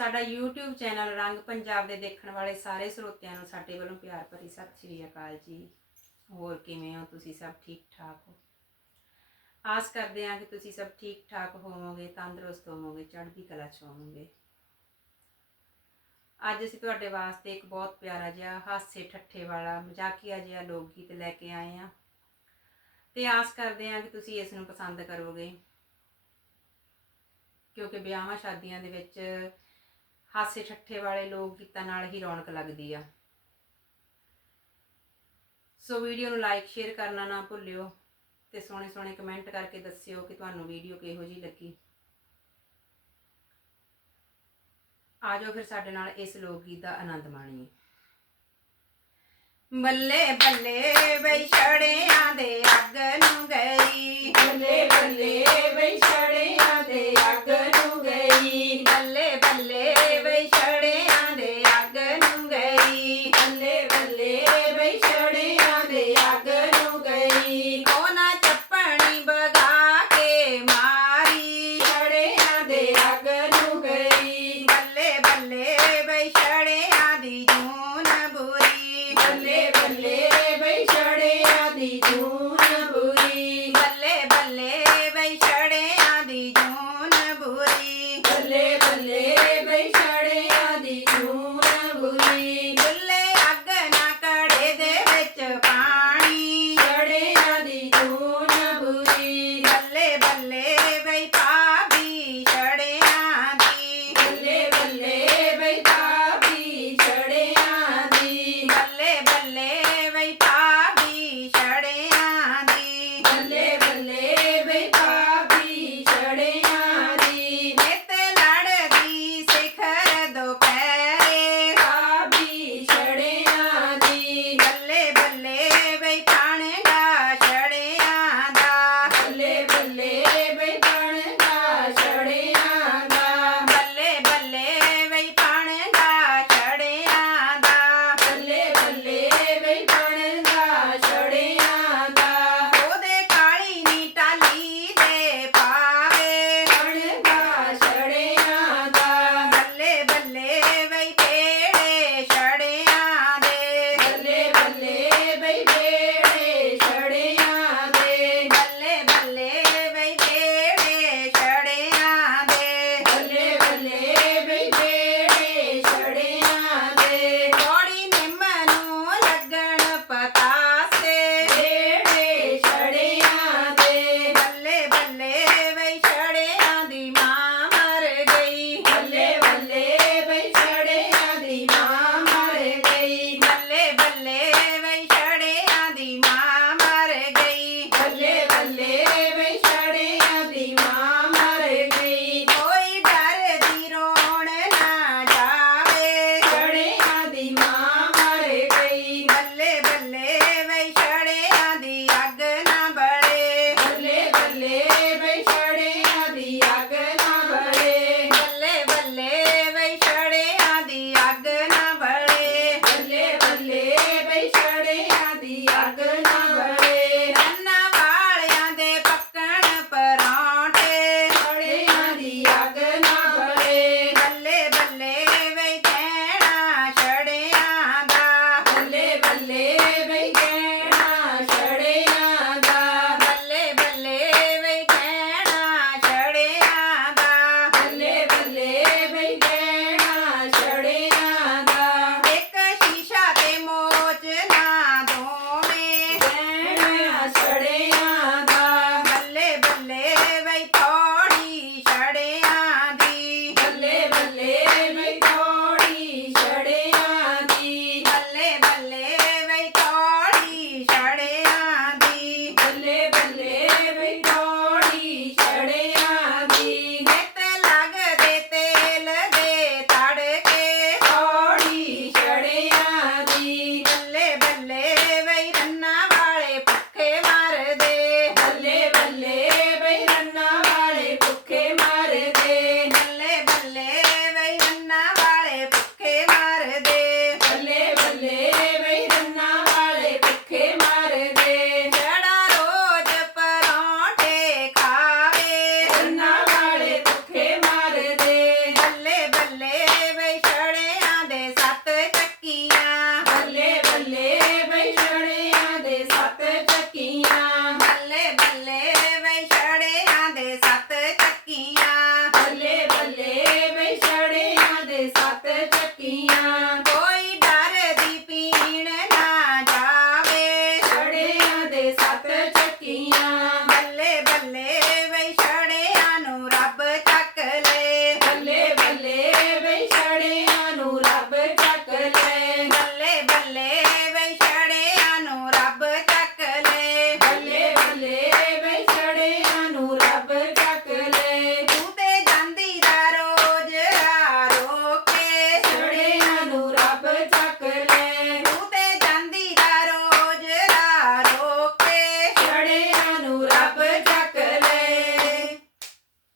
ਸਾਡਾ YouTube channel ਰੰਗ ਪੰਜਾਬ ਦੇ ਦੇਖਣ ਵਾਲੇ ਸਾਰੇ ਸਰੋਤਿਆਂ ਨੂੰ ਸਾਡੇ ਵੱਲੋਂ ਪਿਆਰ ਭਰੀ ਸਤਿ ਸ਼੍ਰੀ ਅਕਾਲ ਜੀ। ਹੋਰ ਕਿਵੇਂ ਹੋ ਤੁਸੀਂ ਸਭ ਠੀਕ ਠਾਕ ਹੋ? ਆਸ ਕਰਦੇ ਹਾਂ ਕਿ ਤੁਸੀਂ ਸਭ ਠੀਕ ਠਾਕ ਹੋਵੋਗੇ, ਤੰਦਰੁਸਤ ਹੋਵੋਗੇ, ਚੜ੍ਹਦੀ ਕਲਾ ਚ ਹੋਵੋਗੇ। ਅੱਜ ਅਸੀਂ ਤੁਹਾਡੇ ਵਾਸਤੇ ਇੱਕ ਬਹੁਤ ਪਿਆਰਾ ਜਿਹਾ ਹਾਸੇ ਠੱਠੇ ਵਾਲਾ, ਮਜ਼ਾਕੀਆ ਜਿਹਾ ਲੋਕ ਗੀਤ ਲੈ ਕੇ ਆਏ ਹਾਂ। ਤੇ ਆਸ ਕਰਦੇ ਹਾਂ ਕਿ ਤੁਸੀਂ ਇਸ ਨੂੰ ਪਸੰਦ ਕਰੋਗੇ। ਕਿਉਂਕਿ ਵਿਆਹਾਂ ਸ਼ਾਦੀਆਂ ਦੇ ਵਿੱਚ ਹਾਸੇ ਠੱਠੇ ਵਾਲੇ ਲੋਕ ਗੀਤਾਂ ਨਾਲ ਹੀ ਰੌਣਕ ਲੱਗਦੀ ਆ। ਸੋ ਵੀਡੀਓ ਨੂੰ ਲਾਈਕ ਸ਼ੇਅਰ ਕਰਨਾ ਨਾ ਭੁੱਲਿਓ ਤੇ ਸੋਹਣੇ ਸੋਹਣੇ ਕਮੈਂਟ ਕਰਕੇ ਦੱਸਿਓ ਕਿ ਤੁਹਾਨੂੰ ਵੀਡੀਓ ਕਿਹੋ ਜਿਹੀ ਲੱਗੀ। ਆਜੋ ਫਿਰ ਸਾਡੇ ਨਾਲ ਇਸ ਲੋਕ ਗੀਤ ਦਾ ਆਨੰਦ ਮਾਣੀਏ। ਬੱਲੇ ਬੱਲੇ ਬਈ ਛੜਿਆਂ ਦੇ ਅੱਗ ਨੂੰ ਗਈ। ਬੱਲੇ Congratulations.